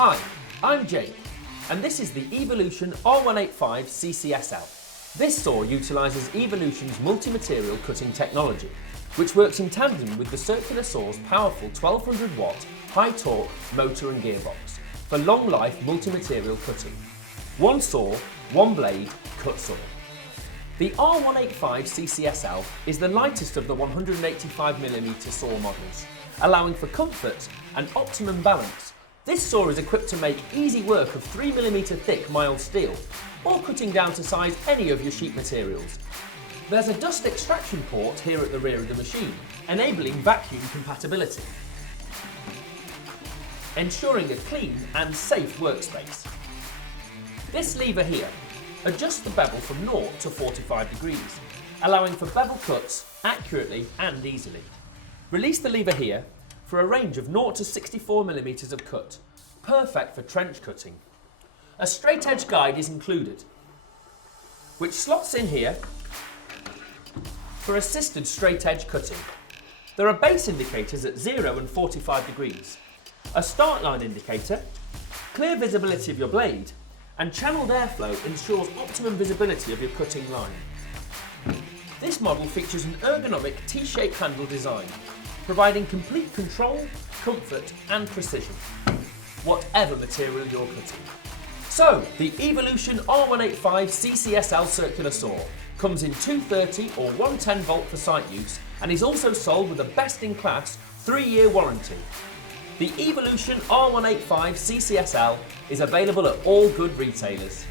Hi, I'm Jake, and this is the Evolution R185CCSL. This saw utilises Evolution's multi-material cutting technology, which works in tandem with the circular saw's powerful 1200 watt high torque motor and gearbox for long life multi-material cutting. One saw, one blade, cut saw. The R185CCSL is the lightest of the 185mm saw models, allowing for comfort and optimum balance. This saw is equipped to make easy work of 3mm thick mild steel, or cutting down to size any of your sheet materials. There's a dust extraction port here at the rear of the machine, enabling vacuum compatibility, ensuring a clean and safe workspace. This lever here adjusts the bevel from 0 to 45 degrees, allowing for bevel cuts accurately and easily. Release the lever here for a range of 0 to 64mm of cut, perfect for trench cutting. A straight edge guide is included, which slots in here for assisted straight edge cutting. There are base indicators at 0 and 45 degrees, a start line indicator, clear visibility of your blade, and channeled airflow ensures optimum visibility of your cutting line. This model features an ergonomic T-shaped handle design, providing complete control, comfort and precision, whatever material you're cutting. So, the Evolution R185CCSL circular saw comes in 230 or 110 volt for site use and is also sold with a best-in-class 3-year warranty. The Evolution R185CCSL is available at all good retailers.